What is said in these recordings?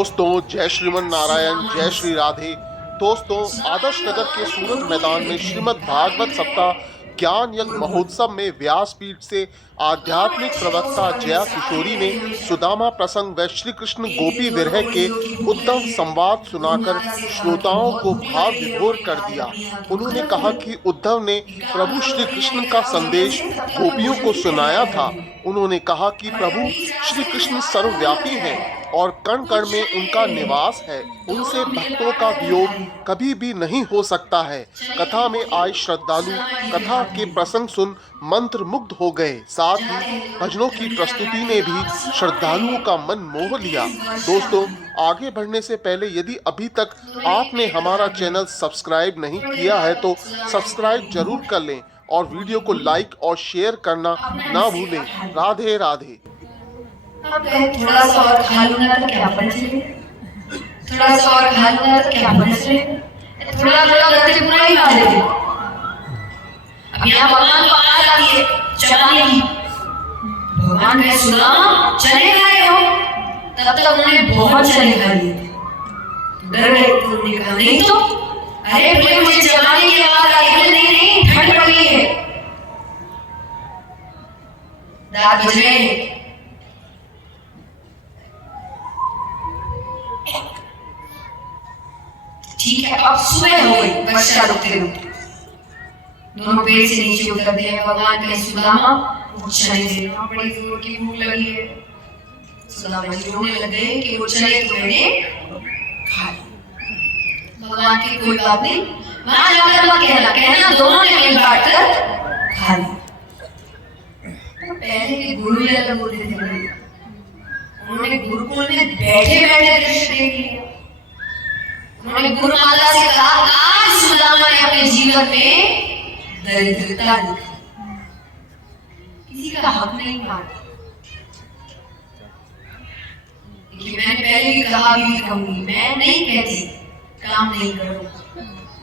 दोस्तों जय श्रीमन नारायण, जय श्री राधे। दोस्तों आदर्श नगर के सूरज मैदान में श्रीमद् भागवत सप्ताह ज्ञान यज्ञ महोत्सव में व्यासपीठ से आध्यात्मिक प्रवक्ता जया किशोरी ने सुदामा प्रसंग व श्री कृष्ण गोपी विरह के उद्धव संवाद सुनाकर श्रोताओं को भाव विभोर कर दिया। उन्होंने कहा कि उद्धव ने प्रभु श्री कृष्ण का संदेश गोपियों को सुनाया था। उन्होंने कहा कि प्रभु श्री कृष्ण सर्वव्यापी हैं और कण कण में उनका निवास है। उनसे भक्तों का वियोग कभी भी नहीं हो सकता है। कथा में आए श्रद्धालु कथा के प्रसंग सुन मंत्र मुग्ध हो गए। साथ ही भजनों की प्रस्तुति ने भी श्रद्धालुओं का मन मोह लिया। दोस्तों आगे बढ़ने से पहले यदि अभी तक आपने हमारा चैनल सब्सक्राइब नहीं किया है तो सब्सक्राइब जरूर कर लें और वीडियो को लाइक और शेयर करना ना भूलें। राधे राधे। थोड़ा सा और खा लूंगा तो क्या बच रहे, थोड़ा सा और खा लूंगा तो क्या बच रहे, थोड़ा थोड़ा करके पूरा ही खा लेते। अब यहाँ भगवान को आवाज आती है चलाने की। भगवान कहे सुदामा चले गए हो, तब तक उन्होंने बहुत चले खा लिए थे। डर गए तो उन्होंने कहा नहीं तो, अरे भाई मुझे चलाने की आवाज आई है। नहीं नहीं ठंड पड़ गई है, रात बज रहे हैं। ठीक है अब सुबह हो गई, वर्षा रुकते रुकते दोनों पेड़ से नीचे उतर दिया। भगवान कहे सुदामा वो चले गए, बड़ी जोर की भूख लगी है। सुदामा जी रोने लग गए कि वो चले तो मैंने खा लिया। भगवान की कोई बात नहीं, वहां जाकर मत कहना दोनों ने मिल बांटकर खा लिया। पहले के गुरु यार बोलते थे, उन्होंने गुरुकुल में बैठे बैठे दृश्य देख लिया। उन्होंने गुरु माता से कहा आज सुदामा ने अपने जीवन में दरिद्रता दिखाई, किसी का हक नहीं माना। मैंने पहले भी कहा भी कहूंगी, मैं नहीं कहती काम नहीं करो,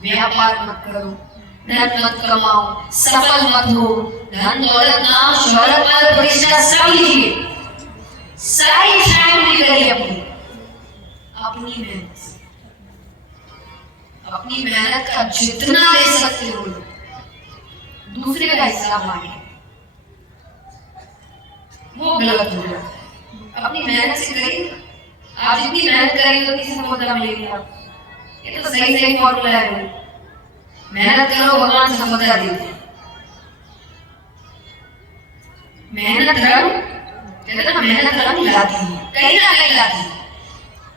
व्यापार मत करो, धन मत कमाओ, सफल मत हो, धन दौलत नाम शोहरत पर प्रतिष्ठा सब लीजिए, सारी इच्छाएं पूरी करिए अपनी मेहनत से। अपनी मेहनत का जितना ले सकते हो दूसरे का हिस्सा मांगे, वो गलत हो जाता है। अपनी मेहनत से करिए, आप जितनी मेहनत करेंगे उतनी सफलता मिलेगी। आप ये तो सही सही फॉर्मूला है। मेहनत करो भगवान सफलता देते हैं। मेहनत रंग कहते ना, मेहनत रंग लाती है, कहीं ना कहीं लाती है।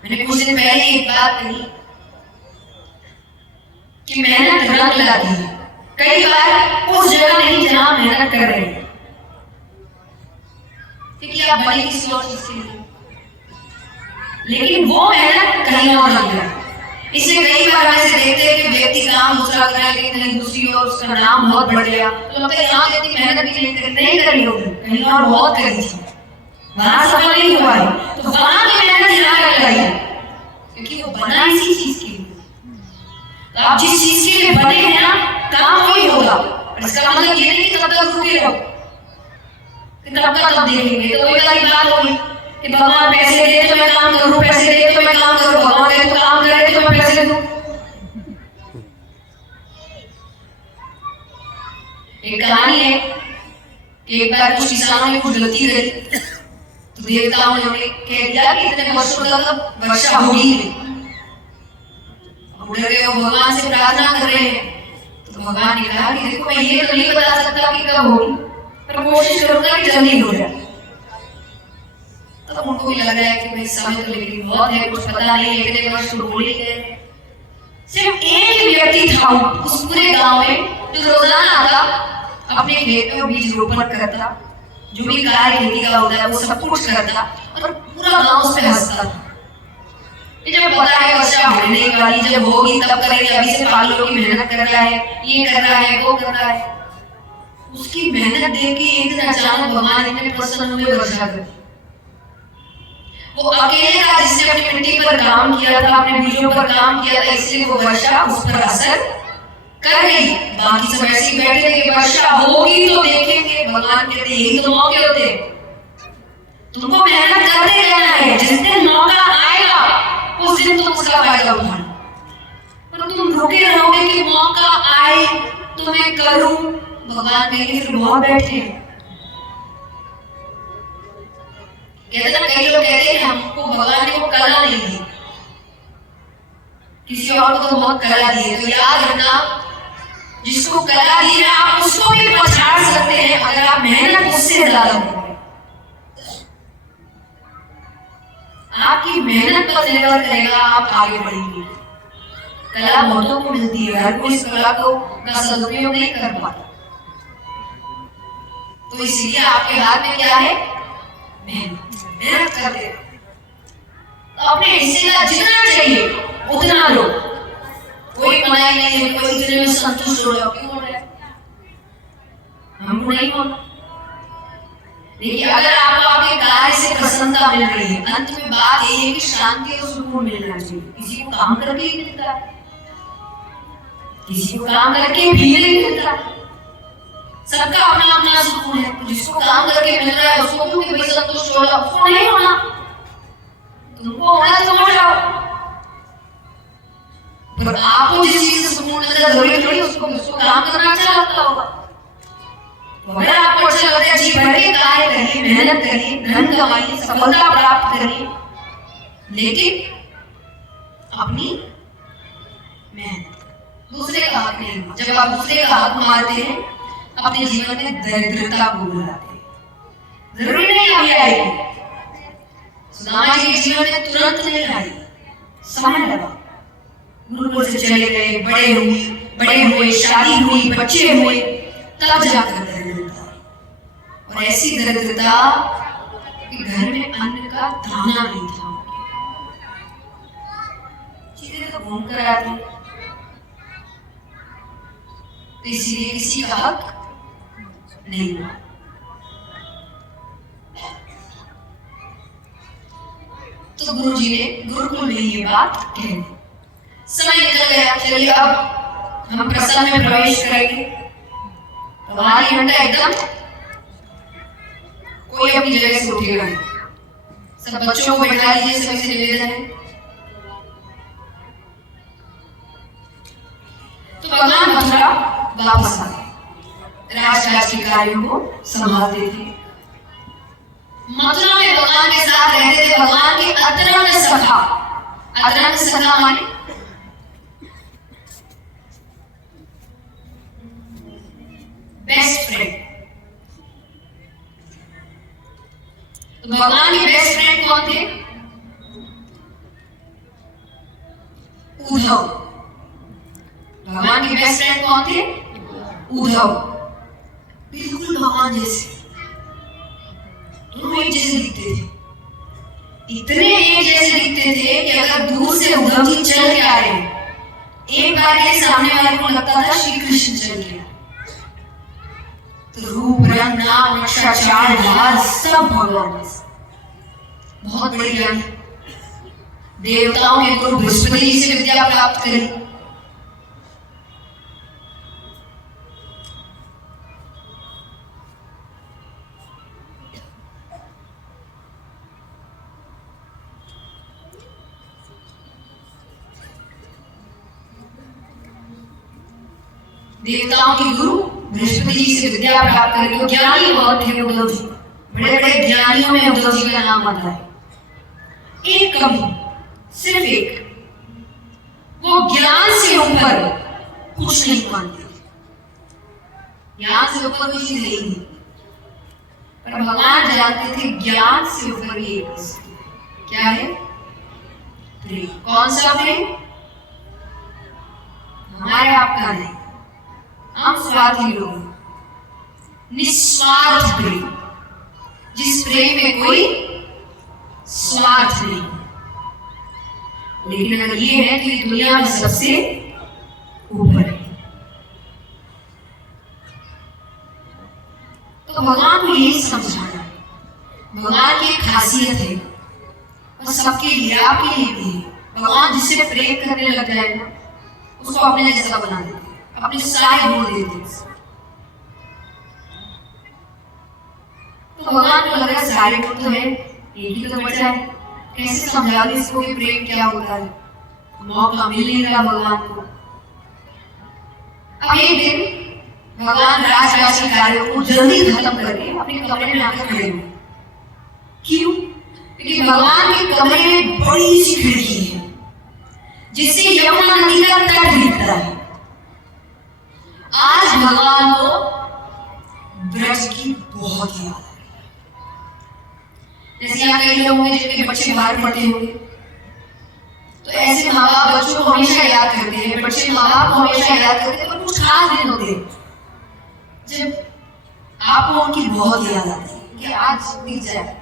मैंने कुछ दिन पहले एक बात कही कि मेहनत रंग लाती है। कई बार उस जगह नहीं जहां मेहनत कर रहे हैं, क्योंकि आप बड़ी किसी और चीज से नहीं, लेकिन वो मेहनत कहीं और लग रहा है। इसलिए कई बार ऐसे देखते हैं कि व्यक्ति काम दूसरा कर रहा है लेकिन कहीं दूसरी और उसका नाम बहुत बढ़ गया, तो लगता है यहाँ इतनी मेहनत भी नहीं करी होगी, कहीं और बहुत करी थी, वहां सफल नहीं हुआ है, तो वहां की मेहनत यहाँ लग रही है, क्योंकि वो बना इसी चीज के लिए। तो आप जिस चीज के लिए बने हैं ना, काम वही होगा। और इसका मतलब ये नहीं कि तब तक रुके रहो, तब तक देखेंगे तो वही वाली बात होगी कि भगवान पैसे दे तो मैं काम करूं, पैसे दे तो मैं काम करूं, भगवान दे तो काम करे तो मैं पैसे दूं। एक कहानी है कि एक बार कुछ किसानों ने कुछ गलती करी तो देवताओं ने कह दिया कि इतने वर्षों तक वर्षा होगी नहीं। भगवान से प्रार्थना कर रहे हैं तो भगवान ने कहा कि देखो मैं ये तो नहीं बता सकता कि कब होगी, पर कोशिश करूंगा कि जल्दी हो जाए। तो उनको भी लग रहा है कि भाई समय तो लेकिन बहुत है, कुछ पता नहीं है, इतने वर्ष तो बोल ही गए। सिर्फ एक व्यक्ति था उस पूरे गांव में जो रोजाना आता अपने खेत में बीज रोपण करता, जो भी कार्य खेती का होता है वो सब कुछ करता, और पूरा गांव उस पर हंसता था। जब पता है वर्षा होने वाली, जब होगी तब करेंगे, अभी से पालों की मेहनत कर रहा है, ये कर रहा है, वो कर रहा है। उसकी मेहनत देख के एक दिन अचानक भगवान इतने प्रसन्न हुए वर्षा कर। वो अकेले था जिसने अपनी मिट्टी पर काम किया था, अपने बीजों पर काम किया था, इसलिए वो वर्षा उस पर असर कर गई। बाकी सब ऐसे ही बैठे थे कि वर्षा होगी तो देखेंगे। भगवान कहते यही तो मौके होते, तुमको मेहनत करते रहना है, जिस दिन मौका आएगा उस दिन तुम उसका फायदा उठाना। पर तुम रुके रहोगे कि मौका आए तो मैं करूं, भगवान कहेंगे फिर बहुत बैठे हैं। कहते ना, कई लोग कहते हैं हमको भगवान ने वो कला नहीं दी, किसी और को तो बहुत कला दी है। तो याद रखना, जिसको कला दी है आप उसको भी पछाड़ सकते हैं अगर आप मेहनत उससे ज्यादा करें। आपकी मेहनत पर निर्भर करेगा आप आगे बढ़ेंगे। कला बहुतों को मिलती है, हर कोई इस कला को का सदुपयोग नहीं कर पाता। तो इसलिए आपके हाथ में क्या है? मेहनत करते रहो। तो अपने हिस्से का जितना चाहिए उतना लो। कोई मनाही नहीं है, कोई इतने में संतुष्ट हो जाओ, क्यों हो रहा है? हमको नहीं होना। देखिए, अगर आपको आपके कार्य से प्रसन्नता मिल रही है, अंत में बात यही है कि शांति और सुकून मिलना चाहिए। किसी को काम करके ही मिलता है, किसी को काम करके भी नहीं मिलता। सबका अपना अपना सुकून है। तो जिसको काम करके मिल रहा है उसको क्यों भाई संतुष्ट हो जाओ? उसको नहीं होना, तुमको होना तो हो जाओ। पर आपको जिस चीज से सुकून मिलता है जरूरी थोड़ी उसको काम करना अच्छा लगता होगा। तो अगर आपको अच्छा लगता है, जी भर के कार्य करिए, मेहनत करिए, धन कमाइए, सफलता प्राप्त करिए, लेकिन अपनी मेहनत, दूसरे का हक नहीं। जब आप दूसरे का हक मारते हैं अपने जीवन में दरिद्रता को बुलाते हैं। जरूरी नहीं अभी आएगी, सुदामा जी के जीवन में तुरंत नहीं आई, समय लगा। गुरुकुल से चले गए, बड़े हुए, शादी हुई, बच्चे हुए, तब जाकर दरिद्रता। और ऐसी दरिद्रता कि घर में अन्न का दाना नहीं था। चीजें तो घूम कर आती, तो इसलिए किसी का हक नहीं हुआ। तो गुरुजी ने गुरुकुल में ये बात कह दी। समय निकल गया, चलिए अब हम प्रसंग में प्रवेश करेंगे। हमारी घंटा एकदम कोई अपनी जगह से उठेगा नहीं। सब बच्चों को बैठा लीजिए, सभी से निवेदन है। तो भगवान मथुरा वापस आ गए, राजकाज के कार्यों को संभालते थे। मथुरा में भगवान के साथ रहते थे भगवान के अतरंग सखा। अतरंग सखा माने बेस्ट फ्रेंड। तो भगवान के बेस्ट फ्रेंड कौन थे? उद्धव। भगवान के बेस्ट फ्रेंड कौन थे? उद्धव। बिल्कुल भगवान जैसे, दोनों एक जैसे दिखते थे। इतने एक जैसे दिखते थे कि अगर दूर से उद्धव जी चल के आ रहे हैं, एक बार के सामने वाले को लगता था श्री कृष्ण चल के। तो रूप, रंग, नाम, नक्शा, चाल, ढाल सब भगवान जैसे। बहुत बड़ी ज्ञानी, देवताओं के गुरु बृहस्पति जी से विद्या प्राप्त करी। देवताओं के गुरु बृहस्पति जी से विद्या प्राप्त करी। तो ज्ञानी बहुत थे उद्धव जी, बड़े बड़े ज्ञानियों में उद्धव जी का नाम आता है। एक कवि, सिर्फ एक, वो ज्ञान से ऊपर कुछ नहीं मानते। ज्ञान से ऊपर कोई चीज नहीं, पर भगवान जानते थे ज्ञान से ऊपर भी एक वस्तु है। क्या है? प्रेम। कौन सा प्रेम? हमारे आपका नहीं, हम स्वार्थी लोग, निस्वार्थ प्रेम, जिस प्रेम में कोई स्वार्थ नहीं। लेकिन अगर ये है कि दुनिया में सबसे ऊपर है, तो भगवान को यही समझाना है। भगवान की एक खासियत है, और सबके लिए, आपके लिए भी है। भगवान जिससे प्रेम करने लग जाए ना, उसको अपने जैसा बना देते, अपने सारे गुण देते। तो भगवान को लग रहा है सारे गुण तो है, एक ही तो बचा है, कैसे समझा दे इसको कि प्रेम क्या होता है? मौका मिल नहीं रहा भगवान को। अब एक दिन भगवान राजवासी कार्यों को जल्दी खत्म करके अपने कमरे में आकर खड़े हुए। क्यों? क्योंकि भगवान के कमरे में बड़ी सी खिड़की है जिससे यमुना नदी का तट दिखता है। आज भगवान को ब्रज की बहुत याद आ रही है। जैसे यहाँ कई लोग होंगे जिनके बच्चे बाहर पढ़ते होंगे, तो ऐसे माँ बाप बच्चों को हमेशा याद करते हैं, बच्चे माँ बाप को हमेशा याद करते हैं, पर कुछ खास दिन होते हैं जब आपको उनकी बहुत याद आती है कि आज दिख जाए,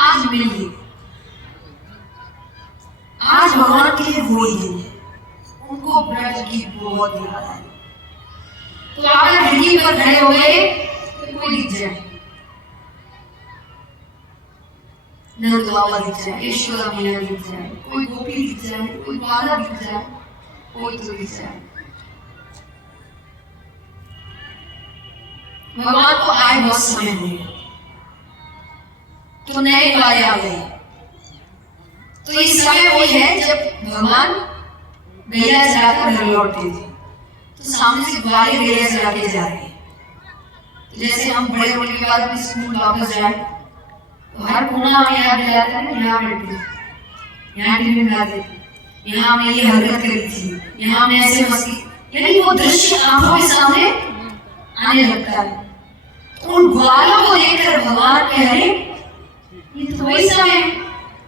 आज मिलिए। आज भगवान के लिए वही दिन है, उनको ब्रज की बहुत याद आई। तो आप अगर खिड़की पर खड़े हो गए तो कोई दिख जाए, नंद बाबा दिख जाए, यशोदा मैया दिख जाए, कोई गोपी दिख जाए, कोई बाला दिख जाए, कोई तो दिख जाए। भगवान को आए बहुत समय हो गया, तो नए वाले आ गए। तो इस समय वही है जब भगवान गैया चलाकर घर लौटते थे, तो सामने से ग्वाले गैया चला के जा रहे हैं। तो जैसे हम बड़े होने के बाद अपने स्कूल वापस जाए तो हर कोना हमें याद दिलाता है, यहाँ बैठे, यहाँ टीवी में गाते थे, यहाँ हमने ये हरकत करी थी, यहाँ हमने ऐसे मस्ती, यानी वो दृश्य आंखों के सामने आने लगता है। तो उन ग्वालों को देखकर भगवान कह रहे ये तो वही समय है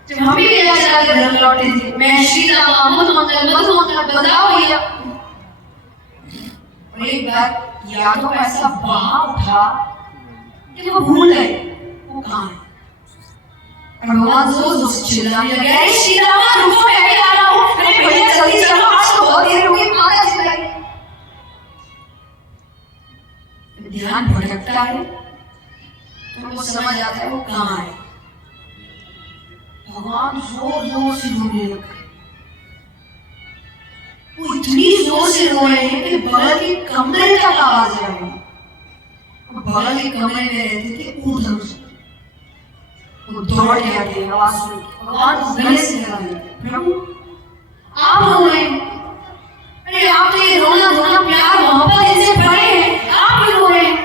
जब हम भी गैया चलाकर घर लौटे थे। मैं श्री राम मधु मंगल बताओ भैया। और एक बार यादों का ऐसा बहाव उठा कि वो भूल गए वो कहाँ है। और भगवान जोर जोर से चिल्लाने लगे, अरे श्री राम रुको, मैं भी आ रहा हूँ, अरे भैया जल्दी चलो, आज तो बहुत देर हो गई, माता चिल्लाई। ध्यान भटकता है तो वो समझ आता है वो कहाँ है। भगवान जोर जोर से रोने लगे। वो इतनी जोर से रो रहे हैं कि बगल के कमरे तक आवाज आ रही है। बगल के कमरे में रहते थे ऊधम से, वो दौड़ के आते हैं आवाज सुन के। भगवान गले से लगा लेते, प्रभु आप रो रहे हैं, अरे आप तो ये रोना धोना प्यार मोहब्बत इनसे भरे हैं, आप क्यों रो रहे हैं?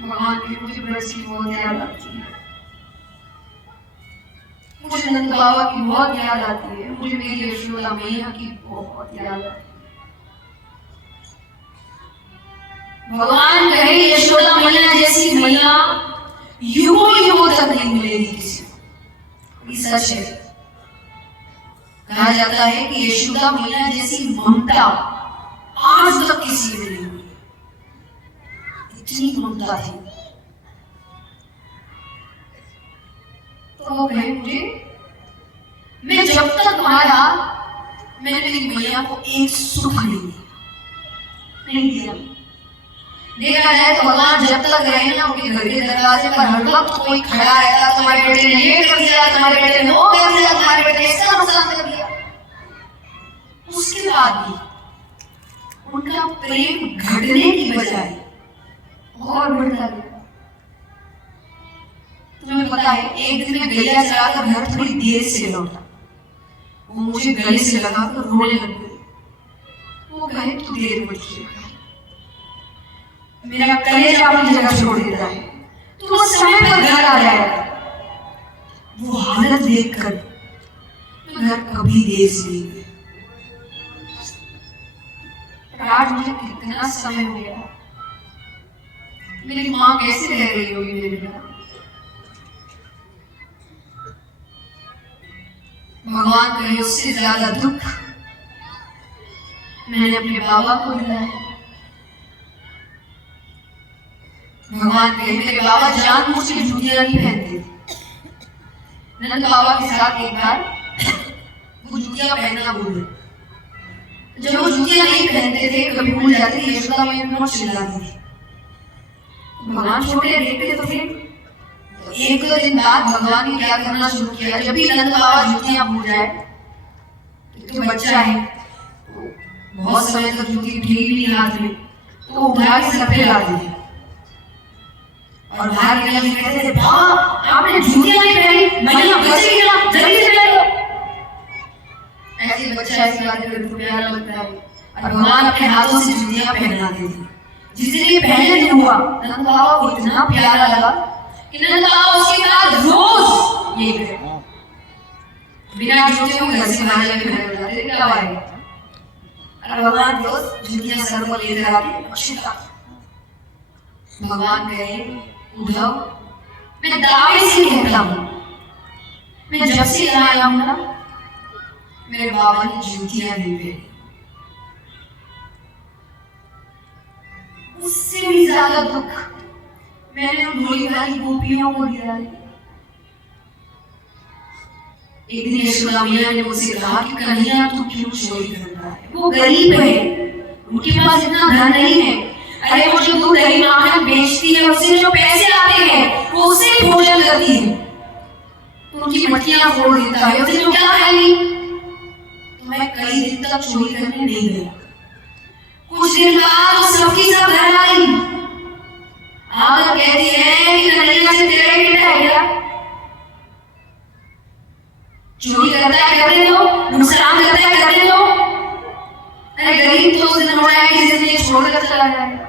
भगवान की मुझे ब्रज की बहुत याद आती है, मुझे नंद बाबा की बहुत याद आती है, मुझे मेरी यशोदा मैया की बहुत याद आती है। भगवान कहे यशोदा मैया जैसी मैया युगों युगों तक नहीं मिलेगी किसी को। ये सच है। कहा जाता है कि यशोदा मैया जैसी ममता आज तक किसी में नहीं मिली, इतनी ममता थी। तो वो कहे मुझे, मैं जब तक मारा मैंने मेरी मैया को एक सुख नहीं दिया। देखा जाए तो भगवान जब तक रहे ना उनके घर के दरवाजे पर हर वक्त कोई खड़ा रहता, तुम्हारे बेटे ने ये कर दिया, तुम्हारे बेटे ने वो कर दिया, तुम्हारे बेटे ने इसका नुकसान कर दिया। उसके बाद भी उनका प्रेम घटने की बजाय और बढ़ता गया। तुम्हें पता है एक दिन मैं गैया चलाकर घर थोड़ी देर से लौटा, वो मुझे गले से लगाकर रोने लग गई। वो कहे तू देर मत किया, मेरा कलेजा अपनी जगह छोड़ देता है, तू उस समय पर घर आ जाएगा। वो हालत देखकर मैं घर कभी देर से नहीं गया। आज मुझे कितना समय हो गया, मेरी माँ कैसे रह रही होगी मेरे घर। भगवान कहे उससे ज्यादा दुख मैंने अपने बाबा को दिलाया। भगवान कहे मेरे बाबा जानबूझ के जूतियां नहीं पहनते थे। नंद बाबा के साथ एक बार वो जूतियां पहनना भूल गए। जब वो जूतियां नहीं पहनते थे, कभी भूल जाते थे, यशोदा मैया बहुत चिल्लाती थी। भगवान छोटे देखते तो थे। तो एक दो दिन बाद भगवान ने क्या करना शुरू किया, जब भी नंद बाबा जूतियां भूल जाए, तो बच्चा है बहुत समय तक जूती उठेगी नहीं हाथ में, तो उठा के सर पे ला देते और बाहर निकल के कहते थे, बाबा आपने जूतियां नहीं पहनी, मैया बच गई ना, जल्दी से पहन लो। ऐसे बच्चा ऐसी बातें करते तो प्यारा लगता है। और भगवान अपने हाथों से जूतियां पहनाते थे। जिस दिन ये पहनने नहीं हुआ, नंद बाबा को इतना प्यारा लगा कि नंद बाबा उसके बाद रोज ये करे, बिना जूतियों घर से बाहर जाके पहन जाते थे, क्या बात है। और भगवान रोज जूतियां सर पर लेकर आके अच्छी भगवान कहे, उद्धव मैं दावे से कहता हूं, मैं जब से यहाँ आया हूं ना, मेरे बाबा ने जूतियां नहीं पहनी। उससे भी ज्यादा दुख मैंने उन भोली भाली गोपियों को दिया है। एक दिन यशोदा मैया ने मुझसे कहा कि कन्हैया तू क्यों चोरी कर रहा है, वो गरीब है, उनके पास इतना धन नहीं है। अरे वो जो दूध दही माखन बेचती है, उससे जो पैसे आते हैं वो उससे ही भोजन करती है, तो उनकी मटकियां फोड़ देता है, उसे जो क्या खाएगी। तो मैं कई दिन तक चोरी करने नहीं गया। कुछ दिन बाद वो सबकी सब घर आई, आकर कहती है कि कन्हैया से तेरा ही बेटा है क्या, चोरी करता है करने दो, नुकसान करता है करने दो। अरे गरीब तो उस दिन हो रहा है कि जिसने छोड़कर चला जाएगा।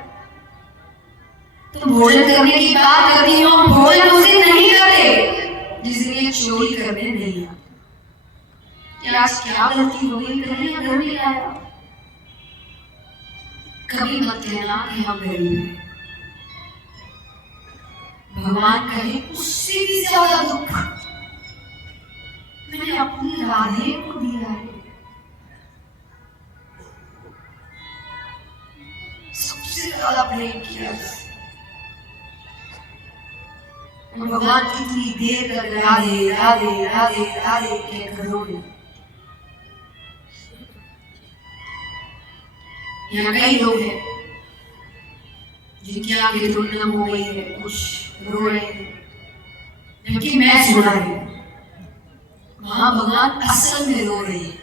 तो भोजन करने की बात करती हो, भोजन उस दिन नहीं करते जिस दिन ये चोरी करने नहीं आते। क्या आज क्या गलती हो गई, कन्हैया घर नहीं आया। कभी मत कहना कि हम गरीब हैं। भगवान कहे उससे भी ज्यादा दुख मैंने अपनी राधे को दिया है। सबसे ज्यादा प्रेम किया। और भगवान कितनी देर तक राधे राधे राधे राधे कहकर रोए। यहाँ कई लोग हैं जिनकी आंखें धुंधली हो गई है, कुछ रो रहे हैं, जबकि मैं सुना रही हूँ वहां भगवान असल में रो रहे हैं।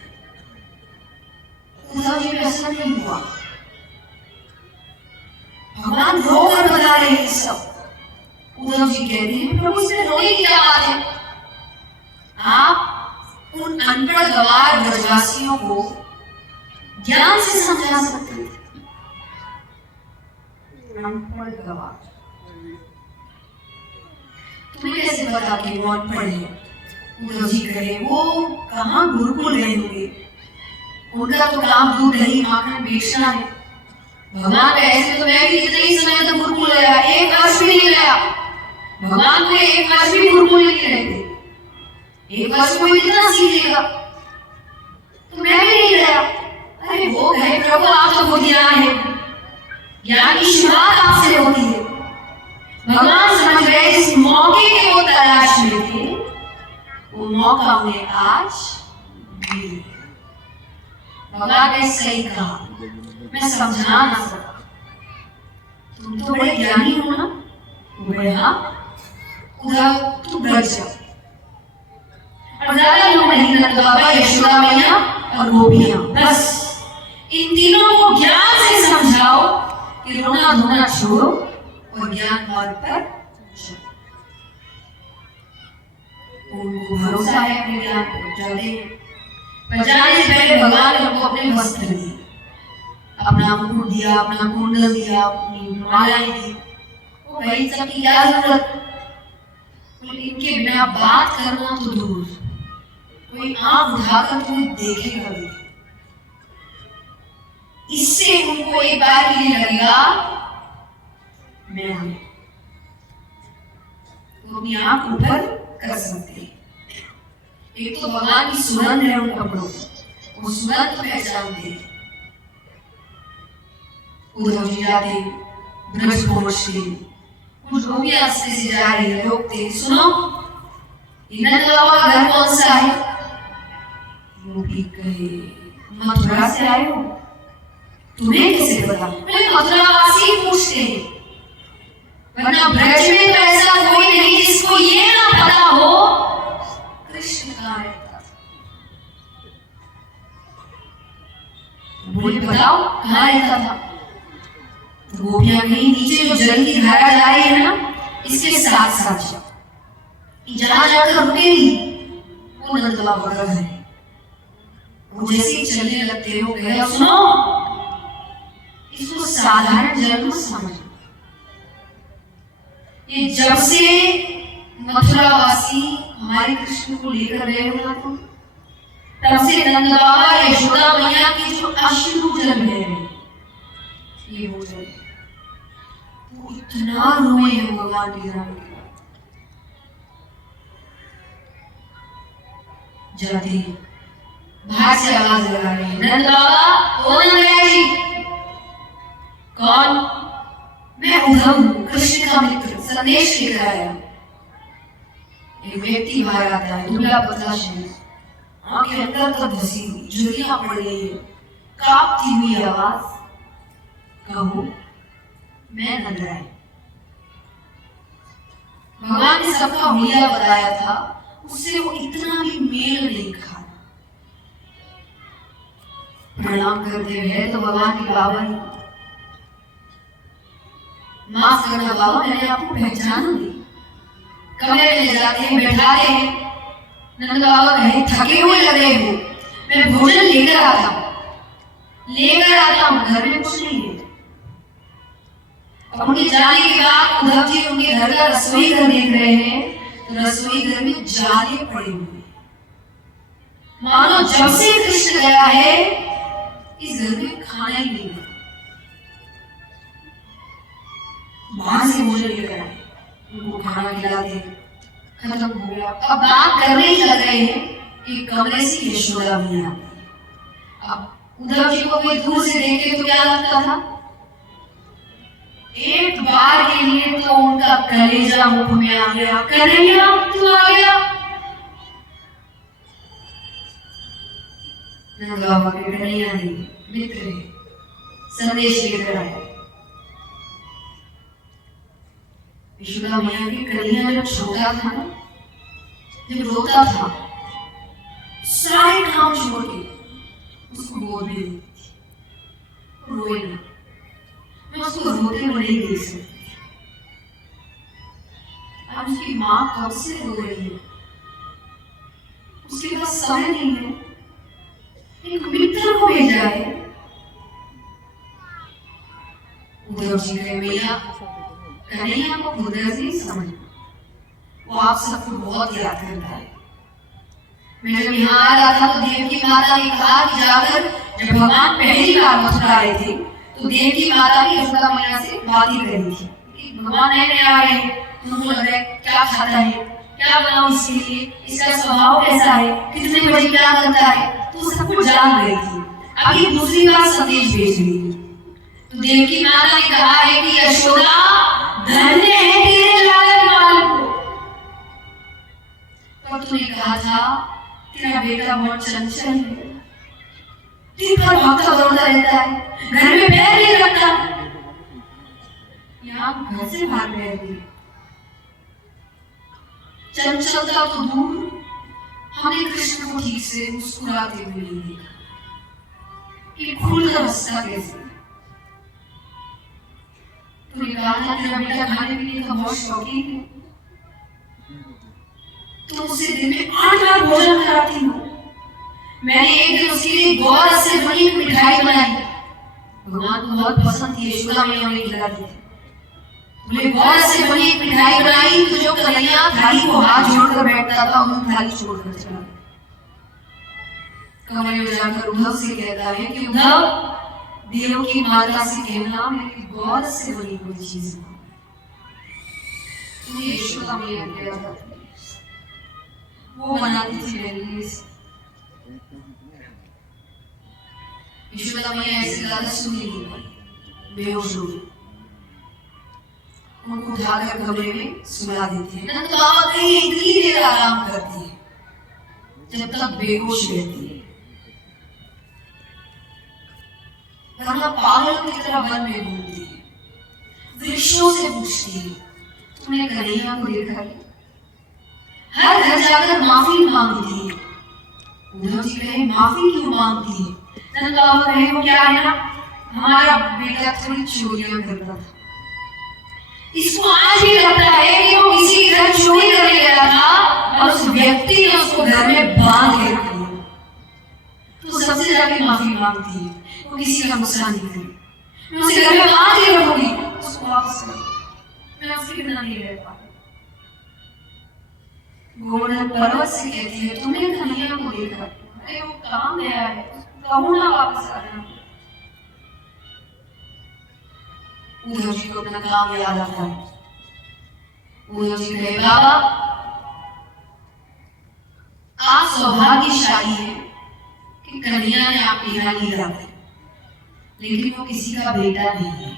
उद्धव जी में असल नहीं हुआ, भगवान रो कर बता रहे हैं सब। उद्धव जी कहते हैं प्रभु इसमें रोने की क्या बात है, आप उन अनपढ़ गवार ब्रजवासियों को ज्ञान से समझा सकते थे। अनपढ़ गवार, तुम्हें कैसे पता कि वो अनपढ़ है। उद्धव जी कहे वो कहाँ गुरुकुल गए होंगे, उनका तो काम दूध दही माखन बेचना है। भगवान का ऐसे तो मैं भी इतने ही समय तक गुरुकुल गया, एक वर्ष भी नहीं गया। भगवान को एक वर्ष भी गुरुकुल नहीं रहते, एक वर्ष में कितना सीख लेगा, तो मैं भी नहीं गया। अरे वो कहे प्रभु आप तो बुद्धिमान है, ज्ञान की शुरुआत आपसे होती है। भगवान समझ गए जिस मौके के वो तलाश में थे, वो मौका उन्हें आज मिल गया। भगवान ने सही कहा, मैं समझा ना सका, तुम तो बड़े ज्ञानी हो ना। बोले हाँ, उधर तुम डर जाओ। और ज्यादा लोग नहीं, नंद बाबा, यशोदा मैया और गोपियां, बस इन तीनों को ज्ञान से समझाओ कि रोना धोना छोड़ो और ज्ञान मार्ग पर चलो। उनको भरोसा है अपने ज्ञान पर, चलते हैं। पर जाने से पहले भगवान ने उनको अपने वस्त्र दिए, अपना मुकुट दिया, अपना कुंडल दिया, अपनी मालाएं दी। वो भाई सब की क्या जरूरत, इनके बिना बात करना तो दूर, कोई आंख उठाकर कोई देखेगा भी। इससे उनको एक बार के लिए लगेगा मैं हूं, वो अपनी आंख ऊपर कर सकते हैं। एक तो भगवान की सुगंध है उन कपड़ों, वो सुगंध पहचानते हैं। उद्धव जी जाते ब्रज पहुंचते, कुछ गोपियां रास्ते से जा रही है, रोकते, सुनो नंद बाबा का घर कौन सा है। गोपी कहे मथुरा से आए हो, तुम्हें कैसे पता। मथुरावासी पूछते हैं, वरना ब्रज में तो ऐसा कोई नहीं जिसको ये ना पता हो कृष्ण कहाँ रहता। बोले बताओ कहाँ रहता था। तो गोपियां कहीं नीचे जो जल की धारा जा रही है ना, इसके साथ साथ जहां जाकर रुकेगी वो नंदला बगल है। वो जैसे ही चलने लगते हो गया, सुनो इसको साधारण जन्म समझ। ये जब से मथुरावासी हमारे कृष्ण को लेकर गए हो ना, तब से नंद बाबा यशोदा मैया की जो अश्रु जल है ये हो जाए, वो इतना रोए हैं भगवान की राम के बाद। जाते बाहर से आवाज लगा रहे हैं, नंद बाबा, ओ नंदलाल जी। कौन? मैं उद्धव हूँ, कृष्ण का मित्र, संदेश लेकर आया। एक व्यक्ति बाहर आता है, दुबला पतला शरीर, आंखें अंदर तक धसी हुई, झुर्रियां पड़ गई है, कांपती हुई आवाज, कहो मैं नंदलाल। भगवान ने सबका हुलिया बताया था, उससे वो इतना भी मेल नहीं खा। प्रणाम करते हैं तो भगवान की बाबा ने, माफ करना बाबा, मैंने आपको पहचाना नहीं। कमरे में ले जाते हैं, बैठा रहे हैं। नंद बाबा कहे, थके हुए लग रहे हो, मैं भोजन लेकर आता हूँ, घर में कुछ नहीं है। उनके जाने के बाद उद्धव जी उनके घर का रसोई घर देख रहे हैं, तो रसोई घर में जाले पड़े हुए, मानो जब से कृष्ण गया है इस घर में खाना ही नहीं है। बाहर से भोजन लेकर आए, उनको खाना खिलाते, खत्म हो गया। अब बात करने ही लग रहे हैं कि कमरे से यशोदा मैया। अब उद्धव जी को कोई दूर से देखे तो क्या लगता था? एक बार के लिए तो उनका कलेजा मुख में आ गया, कन्हैया तू आ गया। नंद बाबा के कन्हैया नहीं, मित्र है, संदेश लेकर आया। यशोदा मैया की कन्हैया जब छोटा था ना, जब रोता था, सारे काम छोड़ के उसको गोद में लेती थी, रोए ना। मैं उसको रोते हुए नहीं देख सकती। अब उसकी माँ कब से रो रही है, उसके पास समय नहीं है, एक मित्र को भेजा है। उद्धव जी कहे, मैया कन्हैया को उद्धव जी समझ, वो आप सबको बहुत याद करता है। मैं जब यहाँ आ रहा था तो देवकी माता ने कहा कि जाकर, जब भगवान पहली बार मथुरा आए थे तो देवकी माता ने यशोदा मैया से बात ही करी थी कि भगवान नए आ रहे हैं, तुमको लग रहा है क्या खाता है, क्या बनाऊं इसके लिए, इसका स्वभाव कैसा है, कितने बजे क्या करता है, तो सब कुछ जान रही थी। अब ये दूसरी बार संदेश भेज रही है, तो देवकी माता ने कहा है कि यशोदा धन्य है तेरे लालन पालन को। पर तूने कहा था तेरा बेटा बहुत चंचल है, दिन भर भागता दौड़ता रहता है, घर में पैर नहीं रखता, यहाँ घर से भाग रहे थे। चंचलता तो दूर, हमने कृष्ण को ठीक से मुस्कुराते हुए नहीं देखा कि खुलकर हंसता कैसे। तूने कहा था तेरा बेटा खाने पीने का बहुत शौकीन है, तो उसे दिन में 8 बार भोजन कराती हूँ। मैंने एक दिन उसके लिए गौर से बनी मिठाई बनाई, भगवान को बहुत पसंद थी, यशोदा मैया ने खिलाई थी। बोले गौर से बनी एक मिठाई बनाई, तो जो कन्हैया थाली को हाथ जोड़कर बैठता था, उन थाली छोड़कर चला। कमरे में जाकर उद्धव से कहता है कि उद्धव, देव की माता से कहना मेरी गौर से बनी कोई चीज नहीं। यशोदा मैया किया था, वो बनाती थी मेरे लिए। यशोदा मैया ऐसे ज्यादा सुनी नहीं पाई, बेहोश हो गई। उनको उठाकर कमरे में सुला देते हैं। नंद बाबा कहीं इतनी देर आराम करती है जब तक बेहोश रहती है, वरना पागल की तरह वन में घूमती है, वृक्षों से पूछती है तुमने कन्हैया को देखा है? हर घर जाकर माफी मांगती है। उद्धव जी कहे माफी क्यों मांगती है? नंद बाबा कहे वो क्या है ना, हमारा बेटा थोड़ी चोरियां करता था, इसको आज भी लगता है कि वो किसी के घर चोरी करने गया था और उस व्यक्ति ने उसको घर में बांध के रख दिया, तो सबसे जाके माफी मांगती है, वो किसी का गुस्सा नहीं करे। मैं उसे घर में बांध के रखूंगी, उसको वापस करो, मैं उसके बिना नहीं रह पाती। गोवर्धन पर्वत से कहती है, तुमने कन्हैया को देखा, अरे वो काम गया है, कहो ना वापस आना। उद्धव जी को अपना काम याद आता है। उद्धव जी कहे, बाबा आप सौभाग्यशाली हैं कि कन्हैया ने आपके यहाँ लीला की, लेकिन वो किसी का बेटा नहीं है,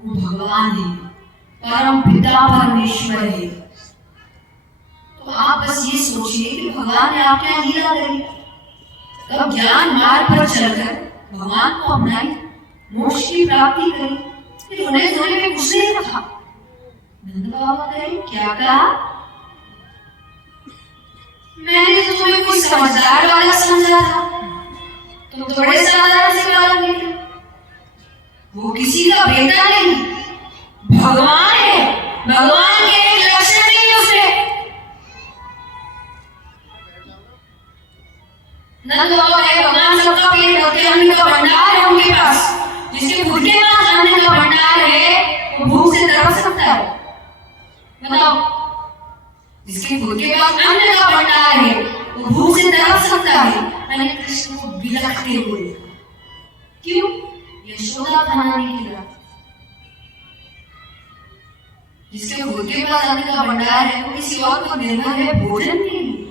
वो भगवान है, परम पिता परमेश्वर है। तो आप बस ये सोचिए कि भगवान ने आपके यहाँ लीला करी, तब ज्ञान मार्ग पर चलकर भगवान को अपनाई, मोक्ष की प्राप्ति करी, फिर उन्हें धोने में कुछ नहीं रखा। नंद बाबा कहे, क्या कहा? मैंने तो तुम्हें कोई समझदार वाला समझा था, तुम थोड़े साधारण से बालक निकले। वो किसी का बेटा नहीं, भगवान है, भगवान के एक लक्षण नहीं है उसमें। नंद बाबा कहे, भगवान सबका पेट भरते, अन्न का भंडार है उनके पास, जिसके खुद के पास अन्न का भंडार है वो भूख से तड़प सकता है। बताओ, जिसके खुद के पास अन्न का भंडार है वो भूख से तड़प सकता है। मैंने कृष्ण को बिलखते हुए देखा, क्यों? यशोदा खाना नहीं खिला। जिसके खुद के पास अन्न का भंडार है वो किसी और पर निर्भर है भोजन के लिए।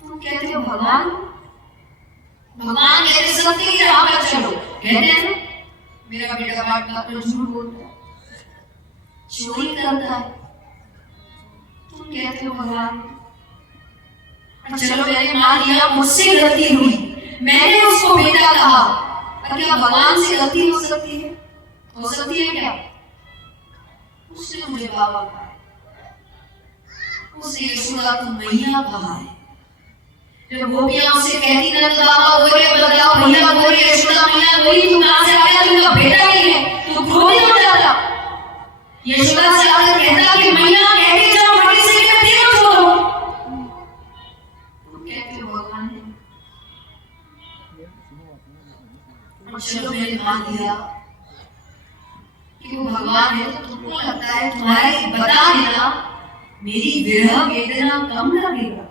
तुम कहते हो भगवान, भगवान कहते सत्य की राह पर चलो, कहते हैं ना मेरा बेटा बात बात पर झूठ बोलता है, चोरी करता है, तुम कहते हो भगवान। चलो मैंने मान लिया मुझसे गलती हुई, मैंने उसको बेटा कहा, पर क्या भगवान से गलती हो सकती है? हो सकती है क्या? उसने मुझे बाबा कहा, उसने यशोदा को मैया कहा है। जब गोपियां उसे कहती नंद बाबा गोरे बताओ भैया गोरे, यशोदा मैया गोरी, तू कहां से आ गया, तुमका बेटा नहीं है, तू क्रोधित हो जाता। यशोदा से आकर कहता कि मैया कहती जाओ मटी से कि तेरे छोड़ो। तुम कहते हो भगवान है, और चलो मैंने मान लिया कि वो भगवान है, तो तुमको लगता है तुम्हारा ये बता देना मेरी विरह वेदना कम कर देगा।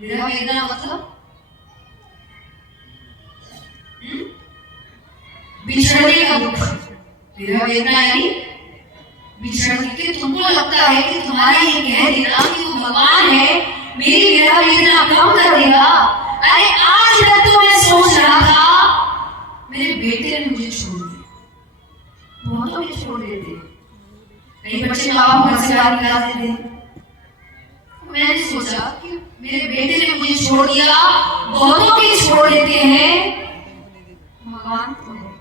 विरह वेदना मतलब बिछड़ने का दुख, विरह वेदना यानी बिछड़ने के। तुमको लगता है कि तुम्हारा ये कह देना कि वो भगवान है मेरी विरह वेदना कम कर देगा। अरे आज तक तो मैं सोच रहा था मेरे बेटे ने मुझे छोड़ दिया, बहुतों के छोड़ देते, कई बच्चे माँ बाप घर से बाहर निकाल देते। मैंने सोचा कि मेरे बेटे ने मुझे छोड़ दिया, बहुतों के छोड़ देते हैं, भगवान तो है,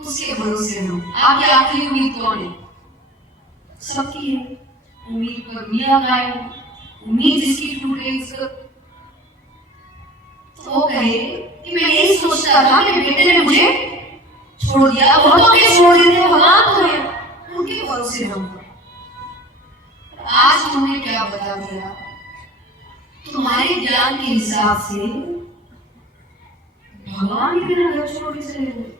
उसके भरोसे रहो। आपकी आखिरी उम्मीद कौन है? सबकी है, उम्मीद पर दुनिया कायम, उम्मीद जिसकी टूट गई उसका तो वो कहे कि मैं यही सोचता था मेरे बेटे ने मुझे छोड़ दिया, बहुतों के छोड़ देते हैं, भगवान तो है, उनके भरोसे रहो। आज तुमने क्या बता दिया? तुम्हारे ज्ञान के हिसाब से भगवान के बिना घर छोड़ के चले गए।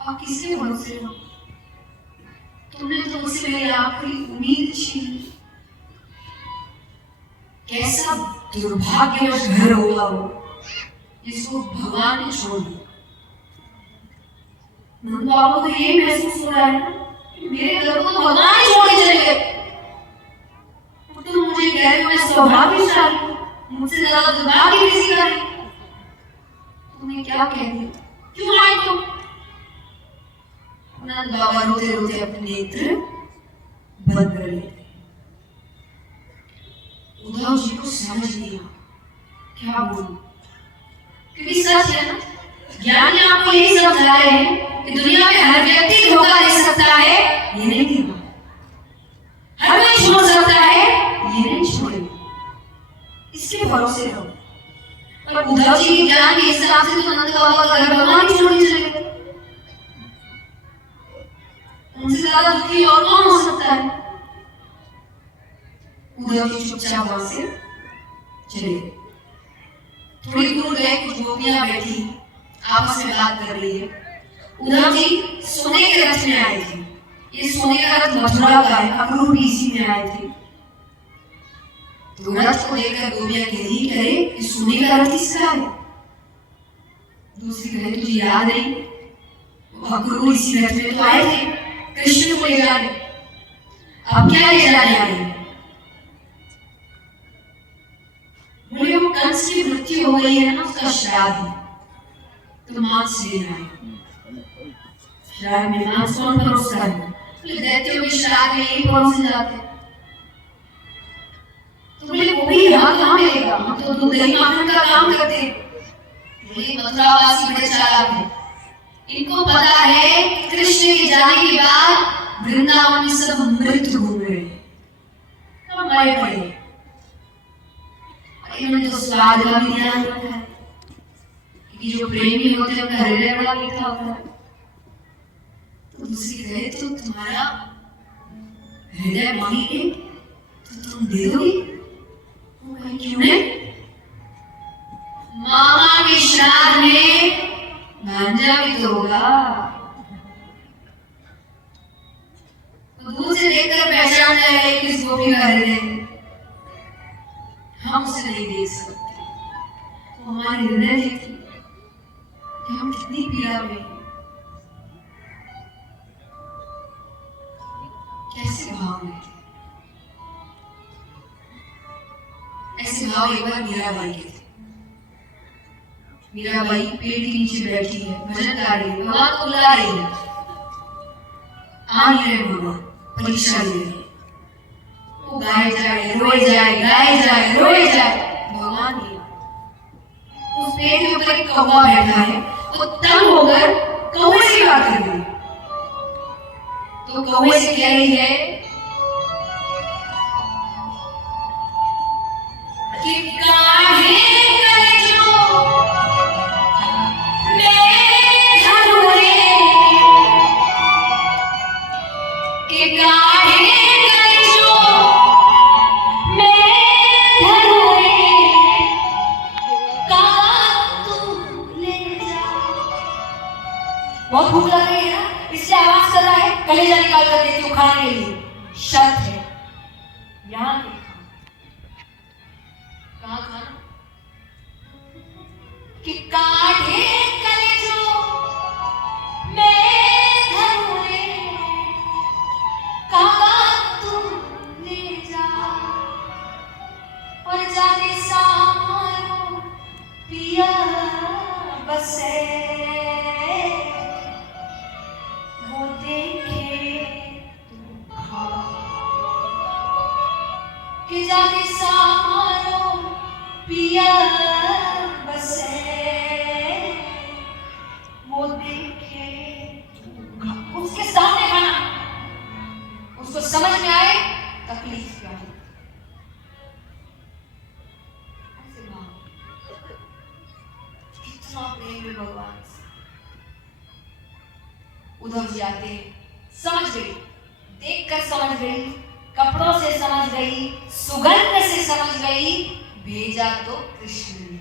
आप किसके भरोसे हो? तुमने तो मुझसे मेरी आखिरी उम्मीद छीनी। कैसा दुर्भाग्यवश घर होगा वो जिसको भगवान ने छोड़ दिया। नंद बाबा को ये महसूस हो रहा है कि मेरे घर को भगवान ही छोड़ के चले गए। तो तुम मुझे कह रहे हो मैं सौभाग्यशाली हूं, मुझसे ज्यादा दुर्भाग्य किसी का नहीं। तुमने क्या कह दिया? क्यों आए तुम? नंद बाबा रोते रोते अपने नेत्र बंद कर लेते। उद्धव जी को समझ नहीं आया क्या बोलूं, क्योंकि सच है ना, ज्ञानी आपको यही समझा रहे हैं कि दुनिया में हर व्यक्ति धोखा दे सकता है, ये नहीं देगा, हर कोई छोड़ सकता है, ये नहीं छोड़ेगा, इसके भरोसे रहो। पर उद्धव जी के ज्ञान के हिसाब से तो नंद बाबा का घर भगवान ही छोड़ने चले गए। उनसे ज्यादा दुखी और कौन हो सकता है। उद्धव जी चुपचाप वहां से चले गए। थोड़ी दूर गए, कुछ गोपियां बैठी आपस में बात कर रही है। उद्धव जी सोने के रथ में आए थे। ये सोने का रथ मथुरा का है, अक्रूर भी इसी में आए थे। तो रथ को देखकर गोपियां कहती करे कि सोने का रथ किसका है। दूसरी कहे तुझे याद नहीं, अक्रूर इसी रथ में तो आए थे कृष्ण को ले जाने, अब क्या ले जाने आए हैं। बोले वो कंस की मृत्यु हो गई है ना, उसका श्राद्ध है, तो मांस लेना है। श्राद्ध में मांस कौन परोसता है। बोले दैत्यों के श्राद्ध में यही परोसे जाते हैं। तो बोले वो भी यहाँ कहाँ मिलेगा, हम तो दूध दही माखन का काम करते हैं। बोले मथुरावासी बड़े चालाक हैं, इनको पता है कि कृष्ण के जाने के बाद वृंदावन में सब मृत घूम रहे हैं, सब मरे पड़े। इन्होंने तो स्वाद का भी ध्यान रखा है कि जो प्रेमी होते हैं उनका हृदय बड़ा मीठा होता है। तो दूसरी कहे तो तुम्हारा हृदय मांगे तो तुम दे दोगे। वो कहे क्यों नहीं, मामा के श्राद्ध में भांजा भी तो होगा। तो दूर से देखकर पहचान जाए किस गोपी का हृदय, हम उसे नहीं देख सकते। वो हमारे हृदय देखी कि हम कितनी पीड़ा में, कैसे भाव लेते। ऐसे भाव एक बार मीराबाई के थे। मीराबाई पेड़ के नीचे बैठी है, भजन गा रही है, भगवान को बुला रही है। आ नहीं रहे भगवान, परीक्षा ले रहे। वो गाए जाए रोए जाए, गाए जाए रोए जाए, भगवान नहीं। उस पेड़ के ऊपर एक कौवा बैठा है, वो तंग होकर कौवे से बात कर रही है। तो कौवे से कह रही है कि काहे कलेजो में धरुरे, कि काहे कलेजो में धरुरे, कहाँ तू ले जा। बहुत भूख लग रही है ना, इसलिए आवाज कर रहा है, कलेजा निकाल कर देती हूँ खाने के लिए। शर्त है यहाँ नहीं खाना। कहाँ खाना, कि काढ़े कलेजो में धरुरे, कहाँ तू ले जा। और जाने सामारो पिया बसे, वो देखे तू खा। कि जाने सामारो पिया बसे, वो देखे तू खा। उसके सामने खाना, उसको समझ में आए तकलीफ क्या है। कितना प्रेम है भगवान से। उद्धव जी आते हैं, समझ गई, देखकर समझ गई, कपड़ों से समझ गई, सुगंध से समझ गई, भेजा तो कृष्ण ने।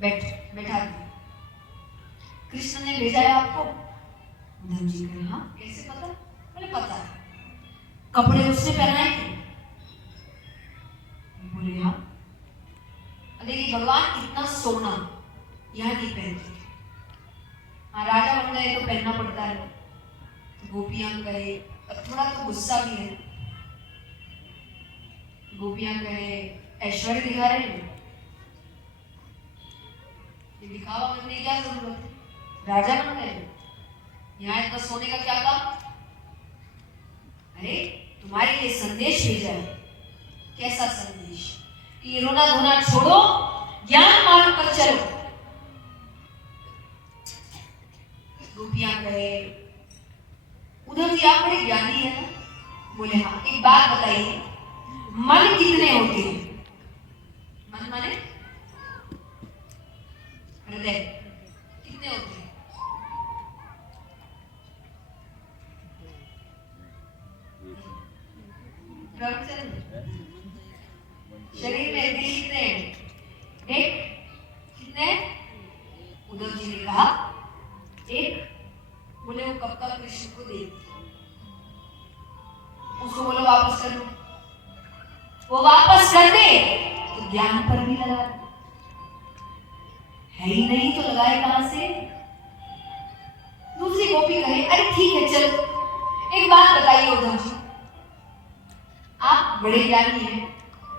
बैठा दिया, कृष्ण ने भेजा है आपको। उद्धव जी कहे हाँ, कैसे पता। बोले पता है, कपड़े उसने पहनाए थे। बोले हाँ। देखिए भगवान कितना सोना यहाँ नहीं पहनते थे। हाँ, राजा बन गए तो पहनना पड़ता है। तो गोपियां कहे, और थोड़ा तो गुस्सा भी है, गोपियां कहे ऐश्वर्य दिखा रहे हैं, ये दिखावा करने की क्या जरूरत है, राजा बन गए, यहाँ इतना सोने का क्या काम। अरे तुम्हारे लिए संदेश भेजा है। कैसा संदेश, कि रोना धोना छोड़ो, ज्ञान मार्ग पर चलो। गोपियां कहे उद्धव जी आप बड़े ज्ञानी है ना। बोले हाँ, एक बात बताइए, मन कितने होते हैं। मन माने हृदय कितने होते हैं? शरीर में हृदय कितने हैं? एक। कितने? उद्धव जी ने कहा एक। बोले वो कब का कृष्ण को दे, उसको बोलो वापस कर दो, वो वापस कर दे तो ज्ञान पर भी लगा दे, है ही नहीं तो लगाए कहां से? दूसरी गोपी कहे अरे ठीक है चल, एक बात बताइए उद्धव जी, आप बड़े ज्ञानी हैं,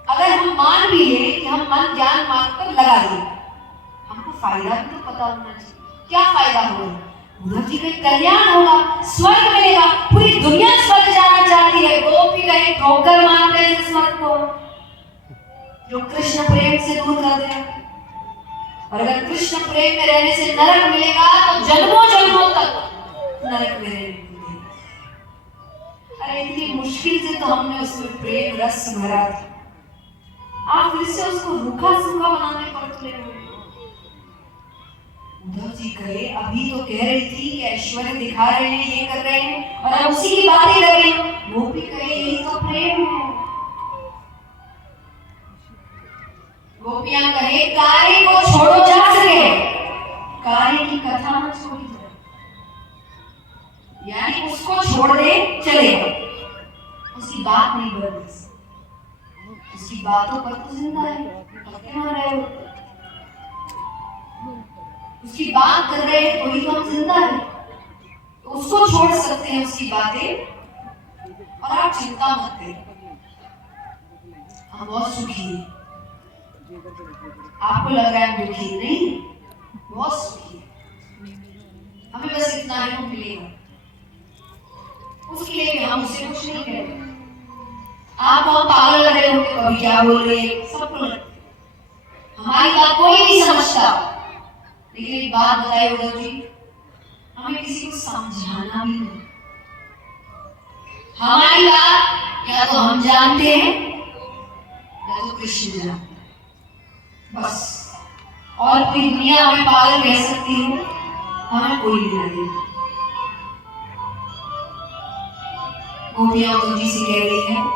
अगर हम मान भी ले कि हम मन ज्ञान मानकर लगा दें, हमको फायदा भी तो पता होना चाहिए, क्या फायदा होगा? उद्धव जी का कल्याण होगा, स्वर्ग मिलेगा, पूरी दुनिया स्वर्ग जाना चाहती है। गोपी कहे ठोकर मारते हैं इस स्वर्ग को, जो कृष्ण प्रेम से दूर कर दे। और अगर कृष्ण प्रेम में रहने से नरक मिलेगा तो जन्मों जन्मों तक नरक में रहने मिलेगा। अरे इतनी मुश्किल से तो हमने उसमें प्रेम रस भरा था, आप फिर से उसको रूखा सूखा बनाने पर तुले हुए। उद्धव जी कहे अभी तो कह रही थी कि ऐश्वर्य दिखा रहे हैं, ये कर रहे हैं, और अब उसी की बातें कर रहे हैं। गोपी कहे यही तो प्रेम है। गोपियां कहे कार्य को छोड़ो जा सके, कार्य की कथा न छोड़ी जाए, यानी उसको छोड़ दे चलेगा, उसकी बात नहीं बदली, उसकी बातों पर तो जिंदा है, क्यों रहे हो? उसकी बात कर रहे हैं तो ही तो हम जिंदा है, तो उसको छोड़ सकते हैं उसकी बातें, और आप चिंता मत करिए, हम बहुत सुखी हैं। आपको लग रहा है दुखी नहीं, बहुत सुखी है, हमें बस इतना ही मिलेगा, उसके लिए भी हम उससे कुछ नहीं करेंगे। आप हम पागल लग रहे होंगे, कभी क्या बोल रहे हैं, सबको हमारी बात कोई नहीं समझता। लेकिन एक बात बताइए उद्धव जी, हमें किसी को समझाना भी नहीं, हमारी बात या तो हम जानते हैं या तो कृष्ण जानते हैं, बस। और पूरी दुनिया हमें पागल कह सकती है, हमें कोई नहीं देगा। गोपियां उद्धव जी से कह रही है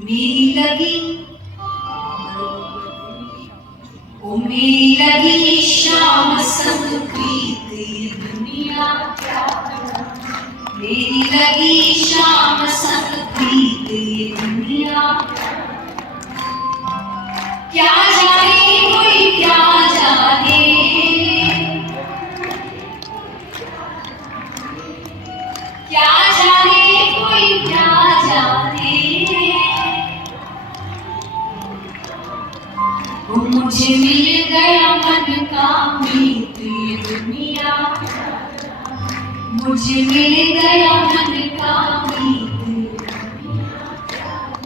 मेरी लगी, ओ मेरी लगी शाम संग प्रीत ये दुनिया क्या, मेरी लगी शाम संग प्रीत ये दुनिया क्या जाने कोई क्या जाने, क्या जाने कोई क्या जाने, मुझे मिल गया मन का मीत ये दुनिया, मुझे मिल गया मन का मीत।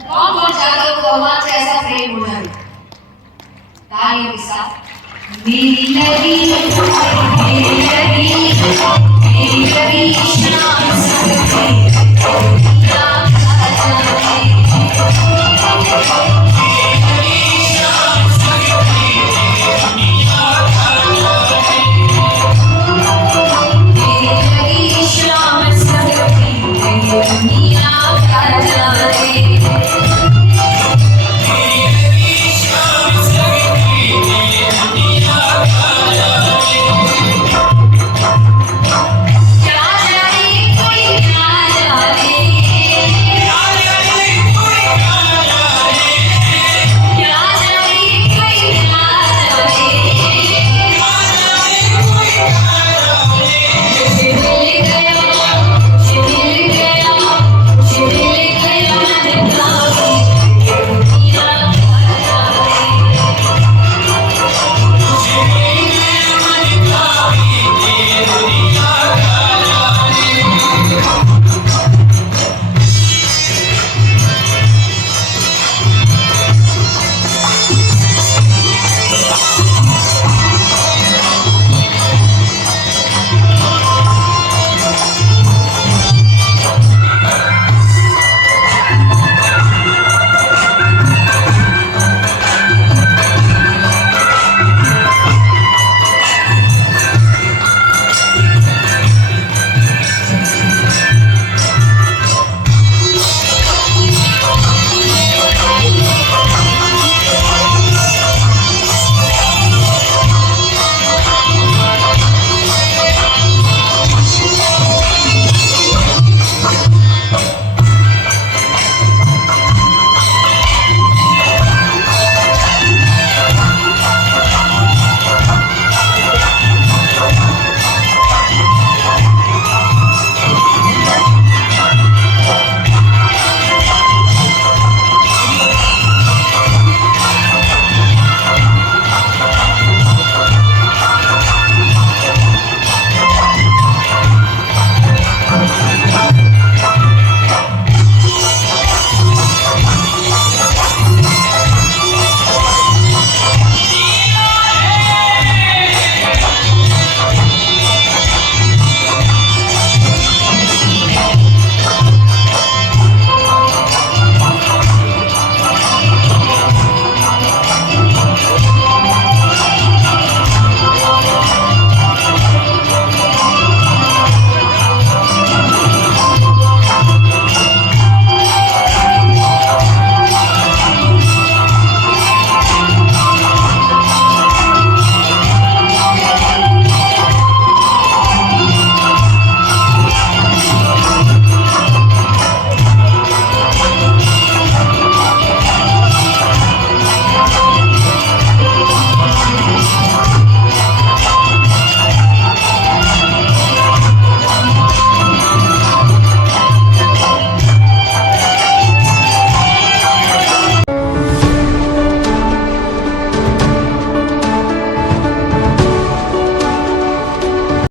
कौन चाहता है भगवान से ऐसा प्रेम हो जाए? तालियों के साथ मेरी लगी, मेरी लगी, मेरी लगी शाम संग